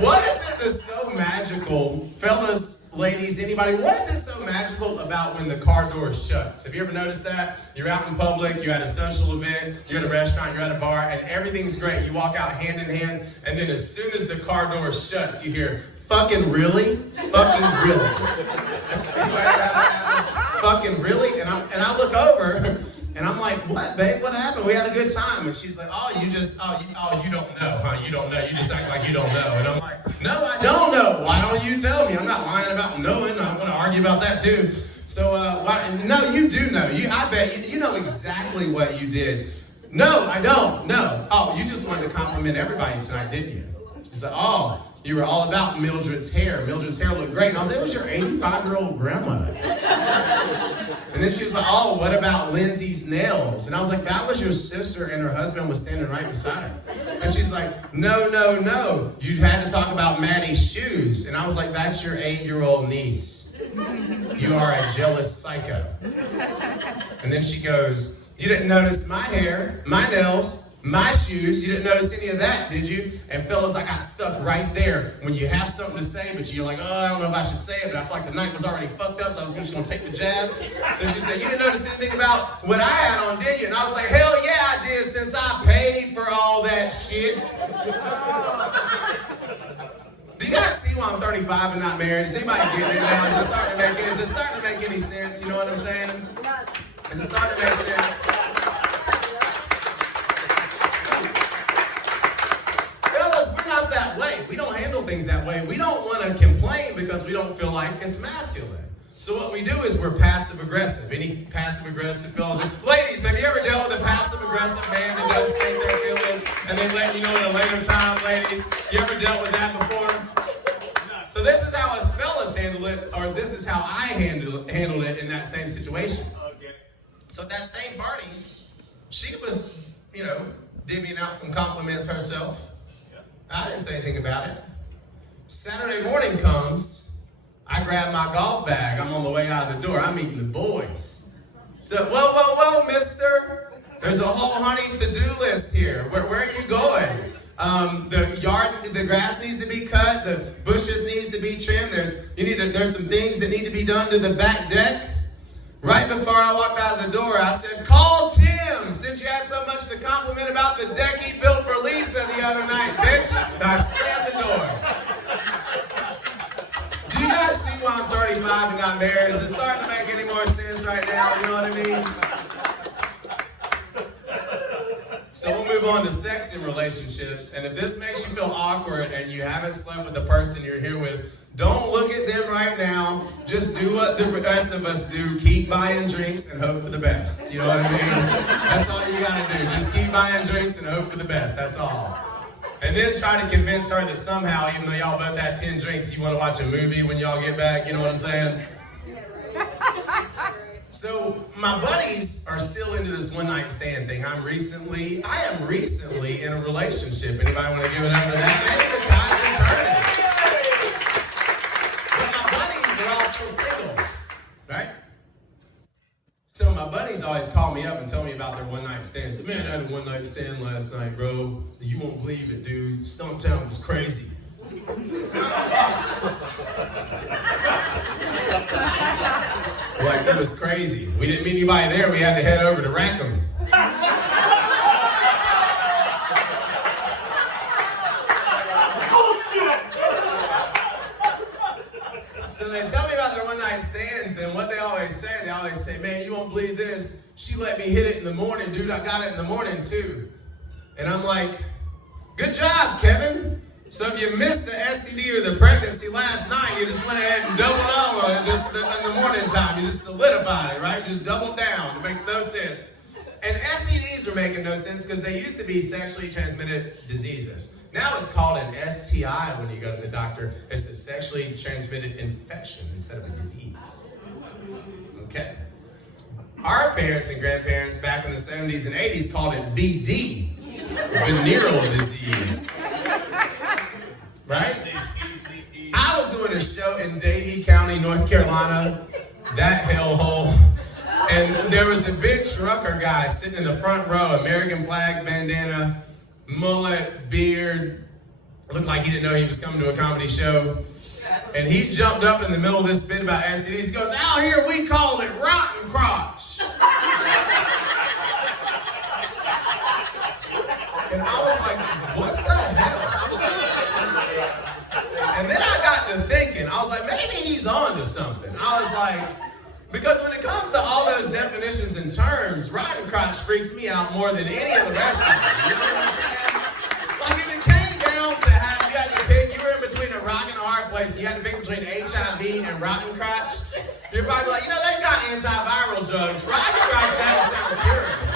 What is it that's so magical, fellas, ladies, anybody, what is it so magical about when the car door shuts? Have you ever noticed that? You're out in public, you're at a social event, you're at a restaurant, you're at a bar, and everything's great. You walk out hand in hand, and then as soon as the car door shuts, you hear, fucking really? Fucking really? Fucking really? And I look over, and I'm like, what, babe? What happened? We had a good time. And she's like, you don't know, huh? You don't know. You just act like you don't know. And I'm like, no, I don't know. Why don't you tell me? I'm not lying about knowing. I want to argue about that too. So, no, you do know. I bet you know exactly what you did. No, I don't. No. Oh, you just wanted to compliment everybody tonight, didn't you? She said, oh, you were all about Mildred's hair. Mildred's hair looked great. And I was like, it was your 85-year-old grandmother. And then she was like, oh, what about Lindsay's nails? And I was like, that was your sister and her husband was standing right beside her. And she's like, no. You had to talk about Maddie's shoes. And I was like, that's your 8-year-old niece. You are a jealous psycho. And then she goes, you didn't notice my hair, my nails, my shoes. You didn't notice any of that, did you? And fellas, I got stuck right there. When you have something to say, but you're like, oh, I don't know if I should say it, but I feel like the night was already fucked up, so I was just going to take the jab. So she said, you didn't notice anything about what I had on, did you? And I was like, hell yeah, I did, since I paid for all that shit. Do you guys see why I'm 35 and not married? Is anybody getting it now? Is it starting to make any sense? You know what I'm saying? Is it starting to make sense? Not that way. We don't handle things that way. We don't want to complain because we don't feel like it's masculine. So what we do is we're passive aggressive. Any passive aggressive fellas? Ladies, have you ever dealt with a passive aggressive man that doesn't state their feelings and they let you know at a later time, ladies? You ever dealt with that before? So this is how us fellas handle it, or this is how I handled it in that same situation. So that same party, she was, divvying out some compliments herself. I didn't say anything about it. Saturday morning comes, I grab my golf bag. I'm on the way out of the door. I'm meeting the boys. So, whoa, mister. There's a whole honey to-do list here. Where are you going? The grass needs to be cut. The bushes needs to be trimmed. There's some things that need to be done to the back deck. Right before I walked out the door, I said, call Tim, since you had so much to compliment about the deck he built for Lisa the other night, bitch. And I slammed the door. Do you guys see why I'm 35 and not married? Is it starting to make any more sense right now? You know what I mean? So we'll move on to sex in relationships. And if this makes you feel awkward and you haven't slept with the person you're here with, don't look at them right now. Just do what the rest of us do. Keep buying drinks and hope for the best. You know what I mean? That's all you gotta do. Just keep buying drinks and hope for the best. That's all. And then try to convince her that somehow, even though y'all both had 10 drinks, you want to watch a movie when y'all get back. You know what I'm saying? So my buddies are still into this one-night stand thing. I am recently in a relationship. Anybody want to give it up for that? Maybe the tides are turning. But my buddies are all still single, right? So my buddies always call me up and tell me about their one-night stands. Man, I had a one-night stand last night, bro. You won't believe it, dude. Stumptown was crazy. Like, it was crazy. We didn't meet anybody there. We had to head over to Rackham. So they tell me about their one-night stands, and what they always say, man, you won't believe this. She let me hit it in the morning, dude. I got it in the morning, too. And I'm like, good job, Kevin. So if you missed the STD or the pregnancy last night, you just went ahead and doubled on it in the morning time. You just solidified it, right? Just doubled down. It makes no sense. And STDs are making no sense because they used to be sexually transmitted diseases. Now it's called an STI when you go to the doctor. It's a sexually transmitted infection instead of a disease. Okay. Our parents and grandparents back in the 70s and 80s called it VD, venereal disease. Right? I was doing a show in Davie County, North Carolina, that hellhole, and there was a big trucker guy sitting in the front row, American flag bandana, mullet, beard, Looked like he didn't know he was coming to a comedy show. And he jumped up in the middle of this bit about STDs. He goes, out here we call it rotten crotch. And I was like, what the hell? And then I got to thinking, I was like, maybe he's on to something. I was like, because when it comes to all those definitions and terms, rotten crotch freaks me out more than any of the rest of them. You know what I'm saying? Like if it came down to have, you had to pick, you were in between a rock and a hard place, and you had to pick between HIV and rotten crotch, you're probably like, they've got antiviral drugs. Rotten crotch doesn't sound pure.